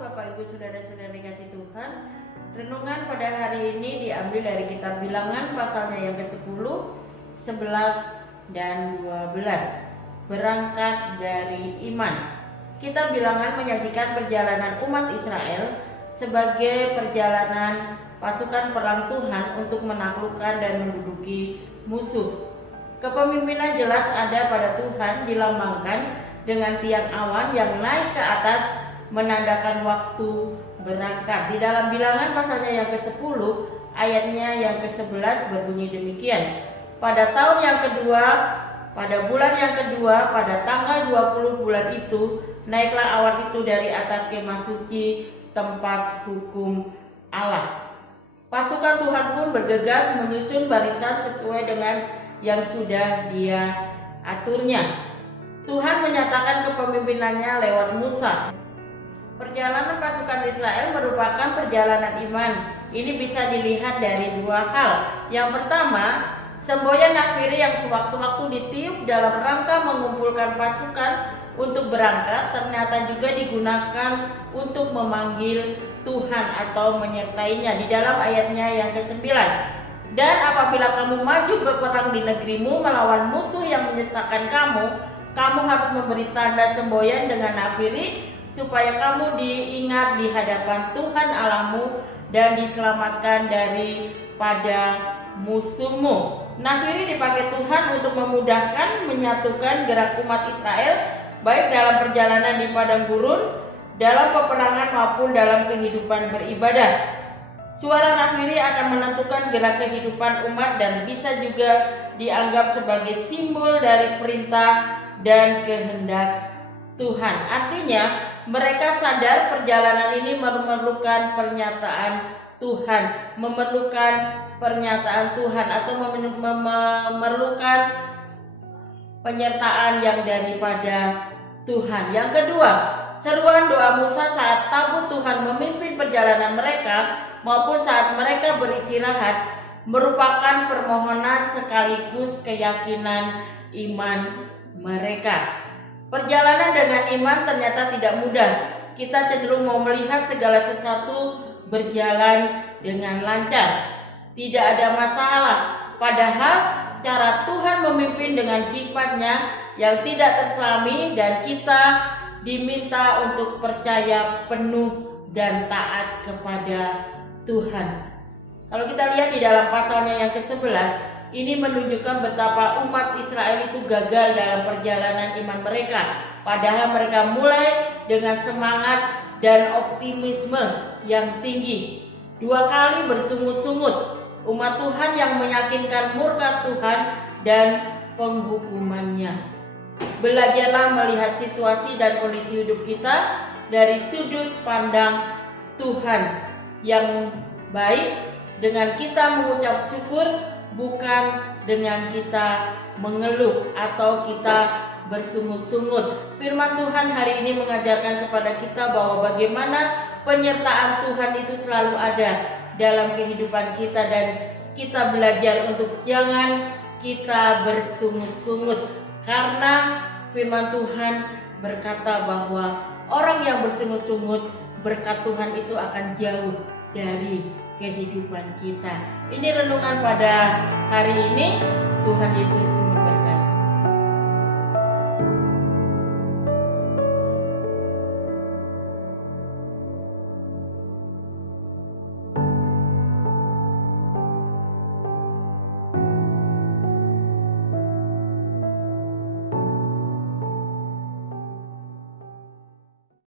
Bapak Ibu Saudara-saudara kasih Tuhan. Renungan pada hari ini diambil dari kitab Bilangan pasalnya yang ke-10, 11 dan 12. Berangkat dari iman. Kitab Bilangan menyajikan perjalanan umat Israel sebagai perjalanan pasukan perang Tuhan untuk menaklukkan dan menduduki musuh. Kepemimpinan jelas ada pada Tuhan dilambangkan dengan tiang awan yang naik ke atas menandakan waktu berangkat. Di dalam Bilangan pasalnya yang ke-10 ayatnya yang ke-11 berbunyi demikian. Pada tahun yang kedua, pada bulan yang kedua, pada tanggal 20 bulan itu, naiklah awan itu dari atas kemah suci tempat hukum Allah. Pasukan Tuhan pun bergegas menyusun barisan sesuai dengan yang sudah Dia aturnya. Tuhan menyatakan kepemimpinannya lewat Musa. Perjalanan pasukan Israel merupakan perjalanan iman. Ini bisa dilihat dari dua hal. Yang pertama, semboyan nafiri yang sewaktu-waktu ditiup dalam rangka mengumpulkan pasukan untuk berangkat ternyata juga digunakan untuk memanggil Tuhan atau menyertainya. Di dalam ayatnya yang ke-9. Dan apabila kamu maju berperang di negerimu melawan musuh yang menyesakan kamu, kamu harus memberi tanda semboyan dengan nafiri supaya kamu diingat di hadapan Tuhan Allahmu dan diselamatkan daripada musuhmu. Nafiri dipakai Tuhan untuk memudahkan menyatukan gerak umat Israel baik dalam perjalanan di padang gurun, dalam peperangan maupun dalam kehidupan beribadah. Suara nafiri akan menentukan gerak kehidupan umat dan bisa juga dianggap sebagai simbol dari perintah dan kehendak Tuhan. Artinya, mereka sadar perjalanan ini memerlukan pernyataan Tuhan, memerlukan pernyataan Tuhan atau memerlukan penyertaan yang daripada Tuhan. Yang kedua, seruan doa Musa saat tabut Tuhan memimpin perjalanan mereka maupun saat mereka beristirahat merupakan permohonan sekaligus keyakinan iman mereka. Perjalanan dengan iman ternyata tidak mudah. Kita cenderung mau melihat segala sesuatu berjalan dengan lancar, tidak ada masalah. Padahal cara Tuhan memimpin dengan hikmat-Nya yang tidak terselami dan kita diminta untuk percaya penuh dan taat kepada Tuhan. Kalau kita lihat di dalam pasalnya yang ke-11, ini menunjukkan betapa umat Israel itu gagal dalam perjalanan iman mereka. Padahal mereka mulai dengan semangat dan optimisme yang tinggi. 2 kali bersungut-sungut. Umat Tuhan yang meyakinkan murka Tuhan dan penghukumannya. Belajarlah melihat situasi dan kondisi hidup kita dari sudut pandang Tuhan yang baik dengan kita mengucap syukur, bukan dengan kita mengeluh atau kita bersungut-sungut. Firman Tuhan hari ini mengajarkan kepada kita bahwa bagaimana penyertaan Tuhan itu selalu ada dalam kehidupan kita dan kita belajar untuk jangan kita bersungut-sungut karena firman Tuhan berkata bahwa orang yang bersungut-sungut berkat Tuhan itu akan jauh dari kehidupan kita. Ini renungan pada hari ini. Tuhan Yesus